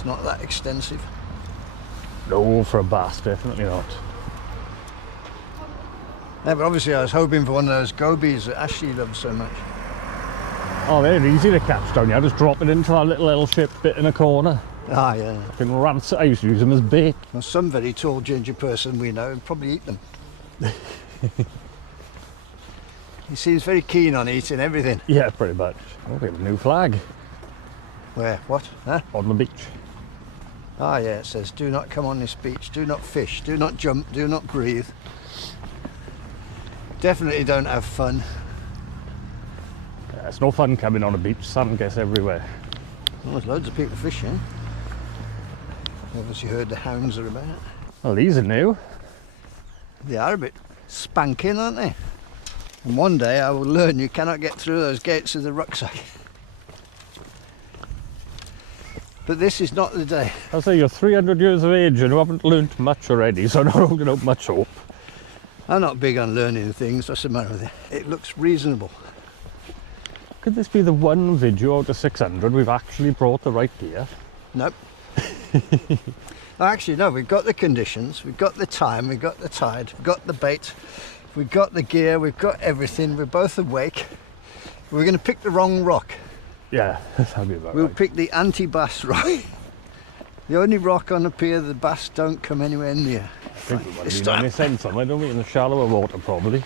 It's not that extensive. No, for a bass, definitely not. Yeah, but obviously I was hoping for one of those gobies that Ashley loves so much. Oh, they're easy to catch down here. Just drop it into that little L-shaped bit in a corner. Ah, yeah. I used to use them as bait. Well, some very tall ginger person we know would probably eat them. He seems very keen on eating everything. Yeah, pretty much. Oh, we have a new flag. Where? What? Huh? On the beach. Ah, yeah, it says, do not come on this beach, do not fish, do not jump, do not breathe. Definitely don't have fun. Yeah, it's no fun coming on a beach, sand gets everywhere. Well, there's loads of people fishing. Obviously heard the hounds are about. Well, these are new. They are a bit spanking, aren't they? And one day I will learn you cannot get through those gates of the rucksack. But this is not the day. I'll say you're 300 years of age and you haven't learnt much already, so not holding out much hope. I'm not big on learning things, what's the matter with it? It looks reasonable. Could this be the one video out of 600 we've actually brought the right gear? Nope. Actually, no, we've got the conditions, we've got the time, we've got the tide, we've got the bait, we've got the gear, we've got everything, we're both awake. We're going to pick the wrong rock. Yeah, that'll be about We'll right. pick the anti-bass rock. The only rock on the pier the bass don't come anywhere near. I think we might be on this end somewhere, don't we? In the shallower water, probably.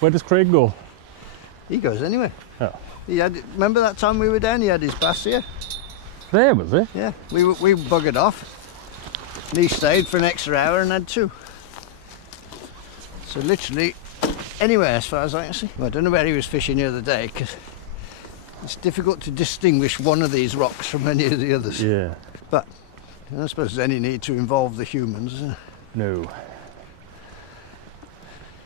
Where does Craig go? He goes anywhere. Oh. He had, remember that time we were down, he had his bass here? There, was it? Yeah, we buggered off. And he stayed for an extra hour and had two. So literally anywhere as far as I can see. Well, I don't know where he was fishing the other day because it's difficult to distinguish one of these rocks from any of the others. Yeah. But I don't suppose there's any need to involve the humans, is there? No.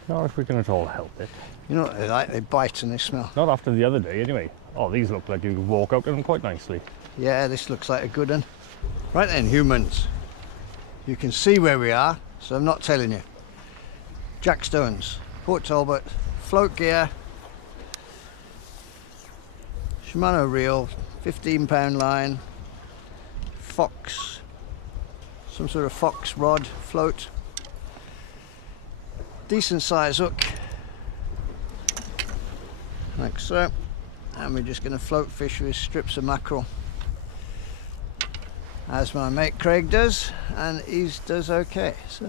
Not if we can at all help it. You know what they like? They bite and they smell. Not after the other day, anyway. Oh, these look like you could walk out in them quite nicely. Yeah, this looks like a good one. Right then, humans. You can see where we are, so I'm not telling you. Jackstones, Port Talbot, float gear, Shimano reel, 15-pound line, fox, some sort of fox rod, float, decent size hook, like so, and we're just going to float fish with strips of mackerel, as my mate Craig does, and he does okay, so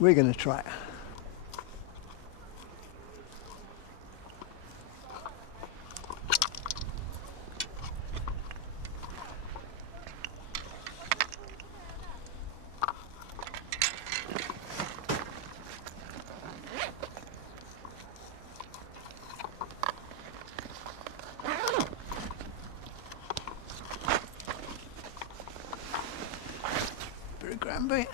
we're going to try it. Bit of ground bait.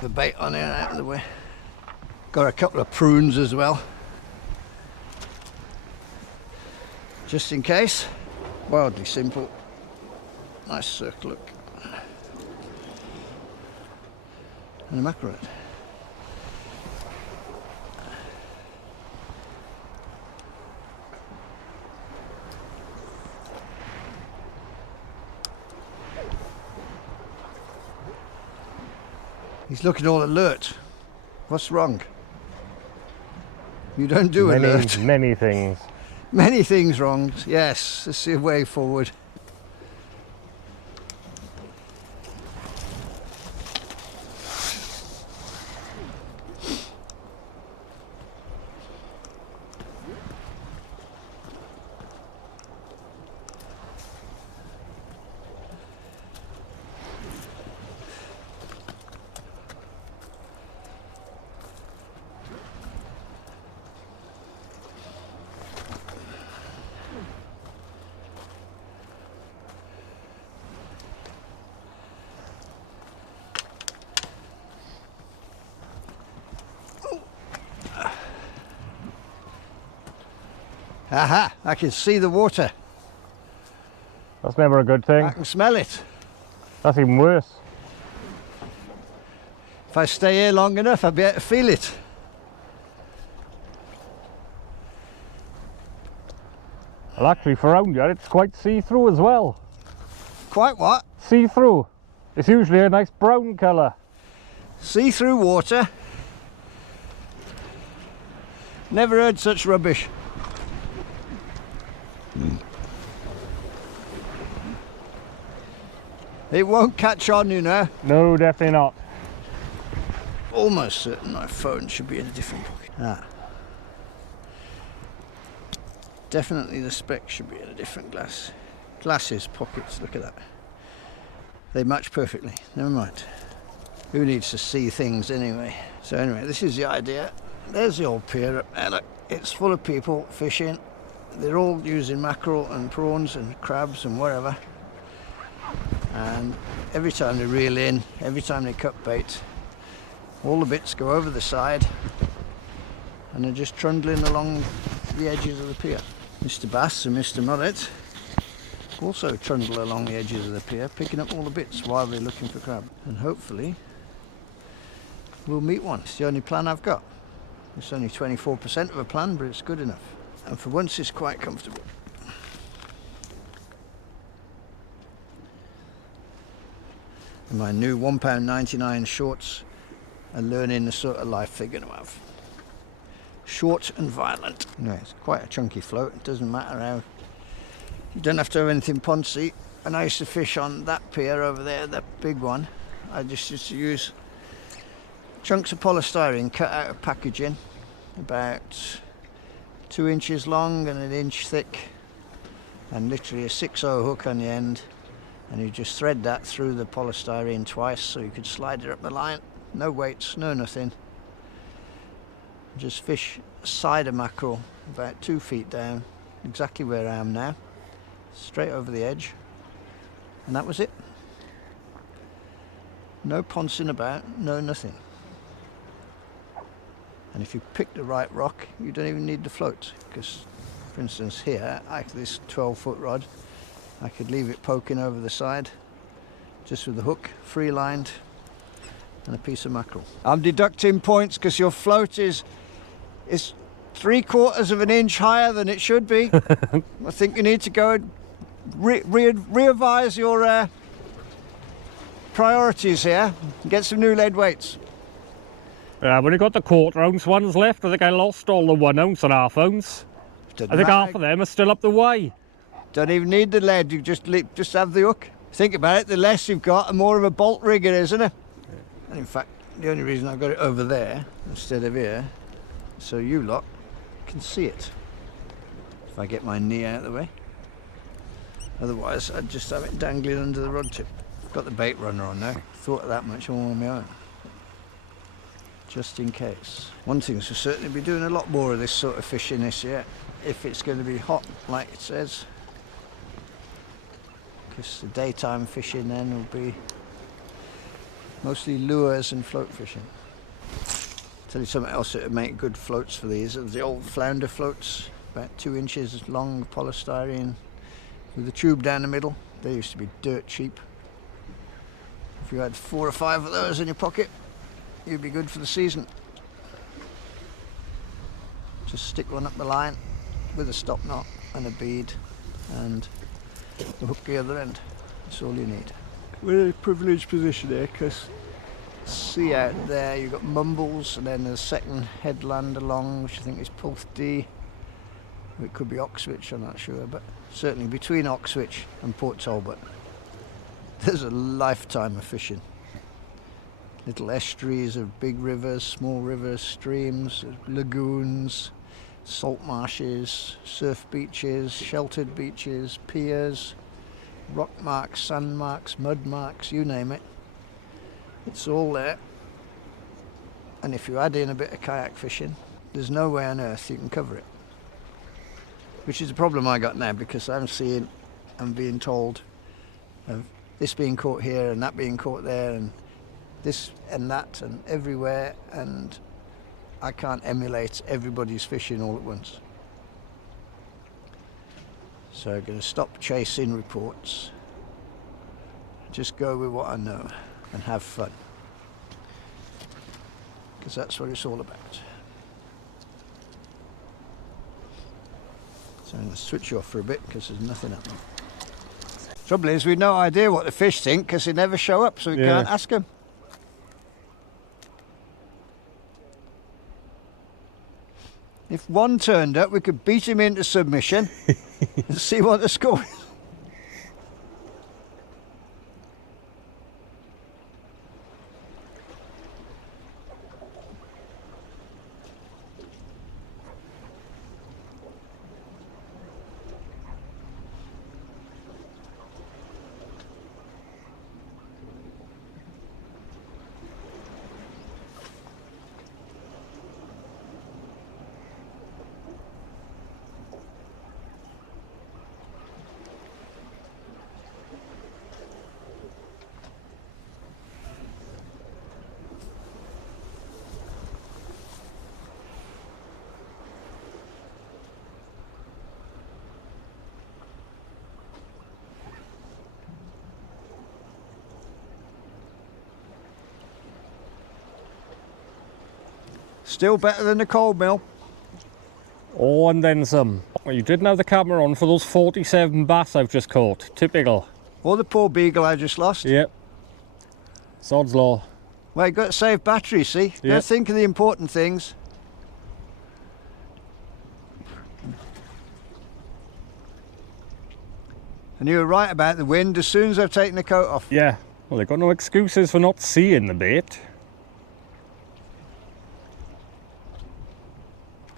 The bait on here out of the way. Got a couple of prunes as well, just in case. Wildly simple. Nice circle hook. And a mackerel. He's looking all alert. What's wrong? You don't do alert. Many things. Many things wrong. Yes, this is a way forward. Aha, I can see the water. That's never a good thing. I can smell it. That's even worse. If I stay here long enough, I'll be able to feel it. Well, actually, for round here, it's quite see-through as well. Quite what? See-through. It's usually a nice brown colour. See-through water. Never heard such rubbish. It won't catch on, you know. No, definitely not. Almost certain my phone should be in a different pocket. Ah. Definitely the spec should be in a different glass. Glasses, pockets, look at that. They match perfectly, never mind. Who needs to see things anyway? So anyway, this is the idea. There's the old pier up there, look. It's full of people fishing. They're all using mackerel and prawns and crabs and whatever. And every time they reel in, every time they cut bait, all the bits go over the side and they're just trundling along the edges of the pier. Mr. Bass and Mr. Mullet also trundle along the edges of the pier, picking up all the bits while they're looking for crab. And hopefully we'll meet one. It's the only plan I've got. It's only 24% of a plan, but it's good enough. And for once it's quite comfortable. And my new £1.99 shorts are learning the sort of life they're going to have. Short and violent. No, it's quite a chunky float. It doesn't matter how. You don't have to have anything poncy. And I used to fish on that pier over there, that big one. I just used to use chunks of polystyrene cut out of packaging, about 2 inches long and 1 inch thick, and literally a 6/0 hook on the end. And you just thread that through the polystyrene twice so you could slide it up the line. No weights, no nothing. Just fish a side of mackerel about 2 feet down, exactly where I am now, straight over the edge, and that was it. No poncing about, no nothing. And if you pick the right rock, you don't even need the float, because for instance here, this 12-foot rod, I could leave it poking over the side, just with the hook, free lined, and a piece of mackerel. I'm deducting points because your float is 3/4 of an inch higher than it should be. I think you need to go and revise your priorities here and get some new lead weights. Yeah, when you got the 1/4 ounce ones left, I think I lost all the 1 ounce and half ounce. I think half of them are still up the way. Don't even need the lead, you just have the hook. Think about it, the less you've got, the more of a bolt rig it is, isn't it? Yeah. And in fact, the only reason I've got it over there instead of here, so you lot can see it. If I get my knee out of the way. Otherwise, I'd just have it dangling under the rod tip. Got the bait runner on now. Thought of that much all on my own. Just in case. One thing is to certainly be doing a lot more of this sort of fishing this year, if it's going to be hot, like it says. Because the daytime fishing then will be mostly lures and float fishing. Tell you something else that would make good floats for these are the old flounder floats, about 2 inches long, polystyrene with a tube down the middle. They used to be dirt cheap. If you had 4 or 5 of those in your pocket, you'd be good for the season. Just stick one up the line with a stop knot and a bead and the hook the other end. That's all you need. We're in a privileged position here because see out there you've got Mumbles and then there's a second headland along which I think is Pulth D. It could be Oxwich, I'm not sure, but certainly between Oxwich and Port Talbot there's a lifetime of fishing. Little estuaries of big rivers, small rivers, streams, lagoons, salt marshes, surf beaches, sheltered beaches, piers, rock marks, sand marks, mud marks, you name it. It's all there. And if you add in a bit of kayak fishing, there's no way on earth you can cover it. Which is a problem I got now because I'm seeing and being told of this being caught here and that being caught there and this and that and everywhere, and I can't emulate everybody's fishing all at once. So I'm going to stop chasing reports, just go with what I know and have fun. because that's what it's all about. So I'm going to switch you off for a bit because there's nothing happening. Trouble is, we've no idea what the fish think because they never show up, so we can't ask them. If one turned up, we could beat him into submission and see what the score is. Still better than the cold mill. Oh, and then some. Well, you didn't have the camera on for those 47 bass I've just caught. Typical. Or the poor beagle I just lost. Yep. Sod's law. Well, you've got to save battery, see? You've got to think of the important things. And you were right about the wind as soon as I've taken the coat off. Yeah. Well, they've got no excuses for not seeing the bait.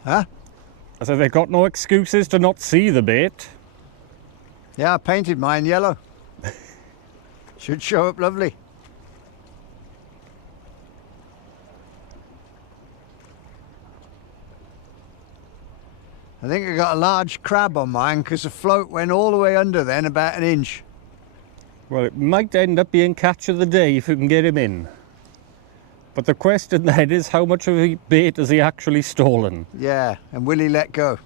Huh? I said they've got no excuses to not see the bait. Yeah, I painted mine yellow. Should show up lovely. I think I got a large crab on mine because the float went all the way under then, about 1 inch. Well, it might end up being catch of the day if you can get him in. But the question then is, how much of the bait has he actually stolen? Yeah, and will he let go?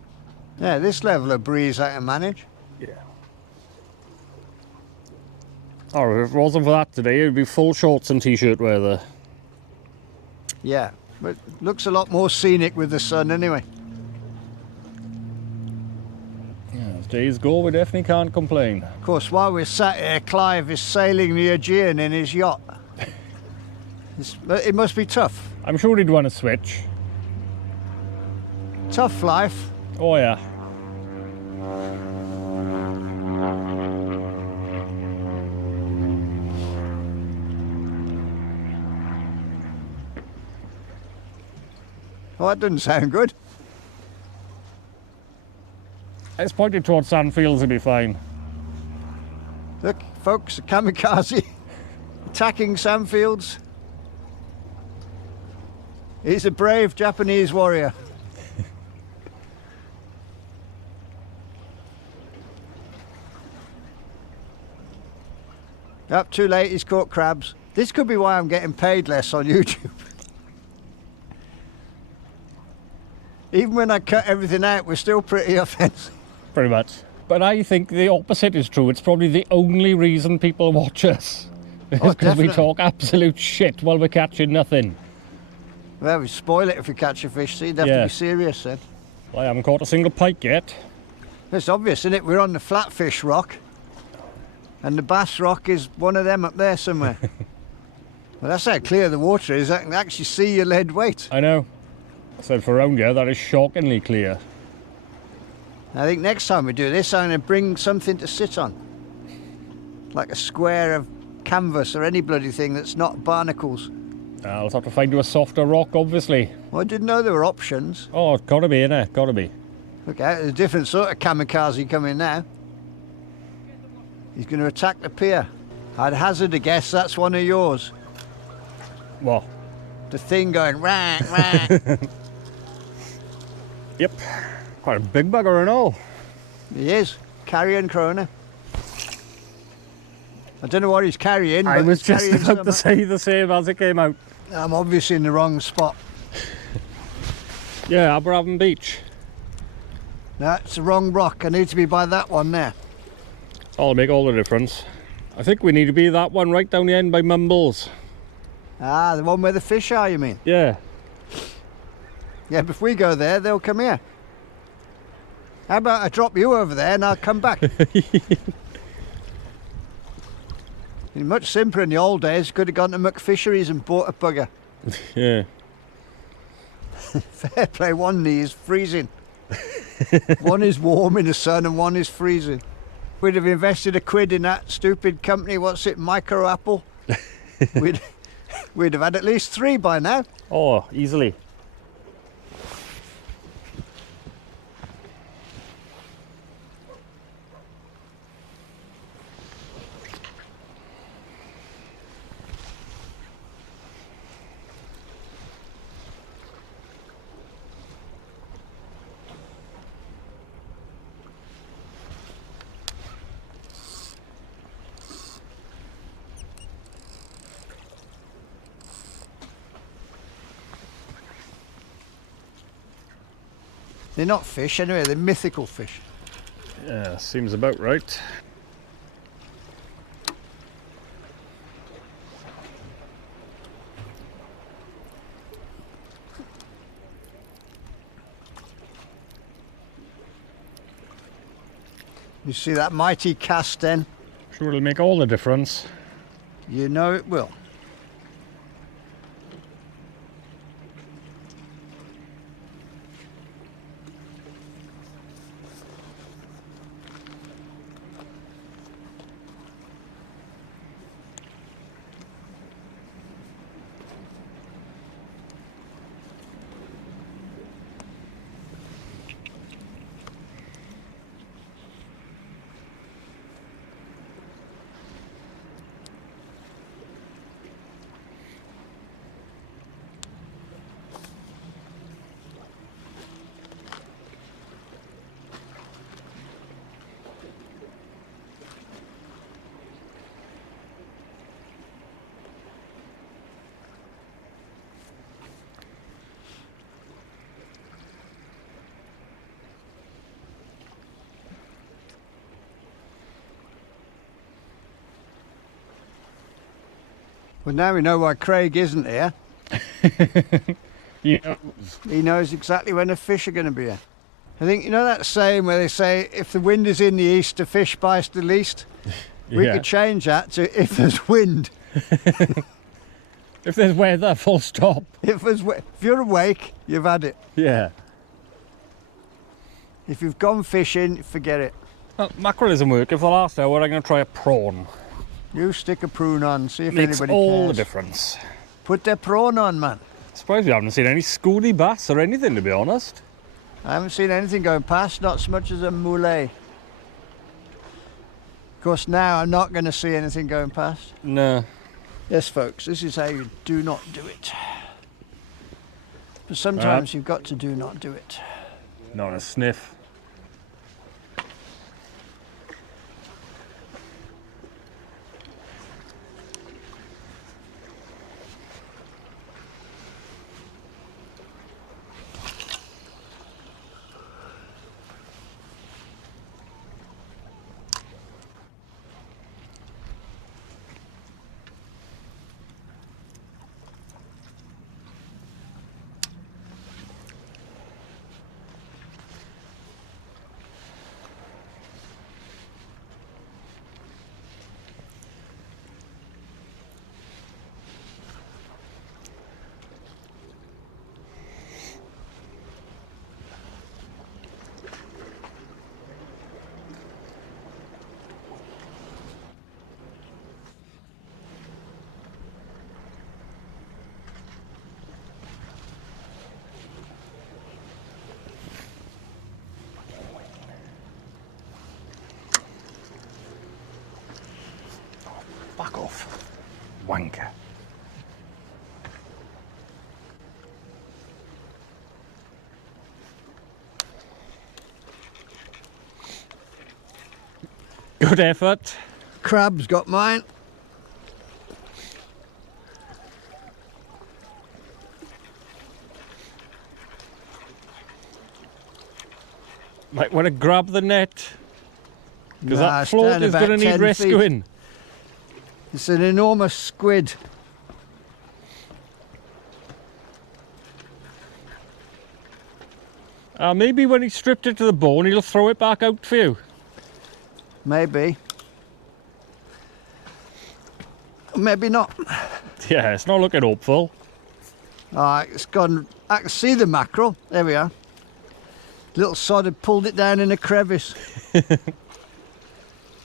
Yeah, this level of breeze I can manage. Yeah. Oh, if it wasn't for that today, it'd be full shorts and t-shirt weather. Yeah, but looks a lot more scenic with the sun anyway. Yeah, as days go, we definitely can't complain. Of course, while we're sat here, Clive is sailing the Aegean in his yacht. It must be tough. I'm sure he'd want to switch. Tough life. Oh yeah. Oh, that doesn't sound good. It's pointed towards sandfields, it'll be fine. Look, folks, a kamikaze attacking sandfields. He's a brave Japanese warrior. Up too late, he's caught crabs. This could be why I'm getting paid less on YouTube. Even when I cut everything out, we're still pretty offensive. Pretty much. But I think the opposite is true. It's probably the only reason people watch us. Because we talk absolute shit while we're catching nothing. Well, we spoil it if we catch a fish, so you'd have to be serious then. Well, I haven't caught a single pike yet. It's obvious, isn't it? We're on the flatfish rock. And the bass rock is one of them up there somewhere. Well, that's how clear the water is. I can actually see your lead weight. I know. I said for around here, that is shockingly clear. I think next time we do this, I'm going to bring something to sit on. Like a square of canvas or any bloody thing that's not barnacles. I'll have to find you a softer rock, obviously. Well, I didn't know there were options. Oh, it's got to be, innit? Got to be. Look out, there's a different sort of kamikaze coming now. He's going to attack the pier. I'd hazard a guess that's one of yours. What? The thing going rah, rah. Yep. Quite a big bugger and all. He is. Carrying Krona. I don't know what he's carrying. I but was he's just carrying about to say the same as it came out. I'm obviously in the wrong spot. Yeah, Aberavon Beach. No, it's the wrong rock. I need to be by that one there. That'll make all the difference. I think we need to be that one right down the end by Mumbles. Ah, the one where the fish are, you mean? Yeah. Yeah, but if we go there, they'll come here. How about I drop you over there and I'll come back? Much simpler in the old days. Could have gone to McFisheries and bought a bugger. Yeah. Fair play, one knee is freezing. One is warm in the sun and one is freezing. We'd have invested £1 in that stupid company, what's it, Micro Apple? We'd have had at least 3 by now. Oh, easily. They're not fish anyway, they're mythical fish. Yeah, seems about right. You see that mighty cast then? Sure, it'll make all the difference. You know it will. Well, now we know why Craig isn't here. Yeah. He knows exactly when the fish are going to be here. I think, you know that saying where they say, if the wind is in the east, the fish bites the least? We Yeah. could change that to, if there's wind. If there's weather, full stop. If you're awake, you've had it. Yeah. If you've gone fishing, forget it. Well, mackerel doesn't work. If the last hour, I'm going to try a prawn. You stick a prawn on, see if Makes anybody all cares. the difference. Put their prawn on, man. Surprised we haven't seen any schoolie bass or anything, to be honest. I haven't seen anything going past, not so much as a mullet. Of course, now I'm not going to see anything going past. No. Yes, folks, this is how you do not do it. But sometimes you've got to do not do it. Not a sniff. Back off. Wanker. Good effort. Crab's got mine. Might want to grab the net. Because Nah, that it's float down is about going to need 10 rescuing. feet. It's an enormous squid. Maybe when he stripped it to the bone, he'll throw it back out for you. Maybe. Maybe not. Yeah, it's not looking hopeful. Alright, it's gone. I can see the mackerel. There we are. Little sod had pulled it down in a crevice.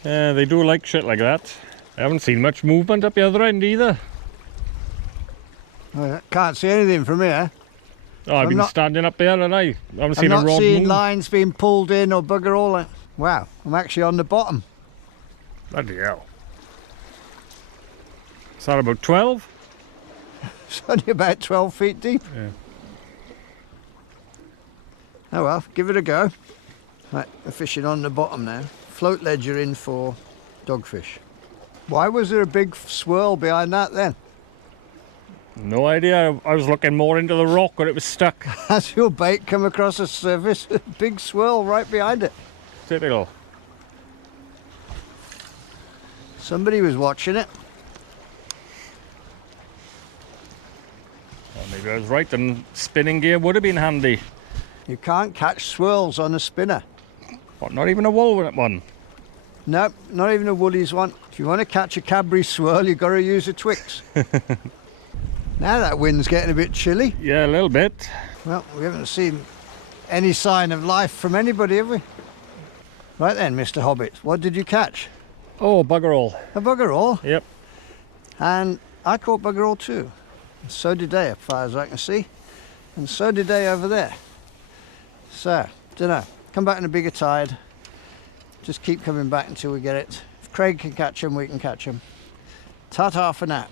Yeah, they do like shit like that. I haven't seen much movement up the other end either. Oh, yeah. Can't see anything from here. Oh, I've been standing up there and I haven't seen a I'm rod not seeing move. lines being pulled in or bugger all. Wow, I'm actually on the bottom. Bloody hell. Is that about 12? It's only about 12 feet deep. Yeah. Oh well, give it a go. Right, we're fishing on the bottom now. Float ledger in for dogfish. Why was there a big swirl behind that then? No idea. I was looking more into the rock where it was stuck. Has your bait come across the surface? Big swirl right behind it. Typical. Somebody was watching it. Well, maybe I was right, and spinning gear would have been handy. You can't catch swirls on a spinner. What, not even a walnut one? Nope, not even a Woolies one. If you want to catch a Cadbury swirl, you've got to use a Twix. Now that wind's getting a bit chilly. Yeah, a little bit. Well, we haven't seen any sign of life from anybody, have we? Right then, Mr. Hobbit, what did you catch? Oh, bugger all. A bugger all. Yep. And I caught bugger all too. And so did they, as far as I can see. And so did they over there. So, dunno. Come back in a bigger tide. Just keep coming back until we get it. If Craig can catch them, we can catch them. Ta-ta for now.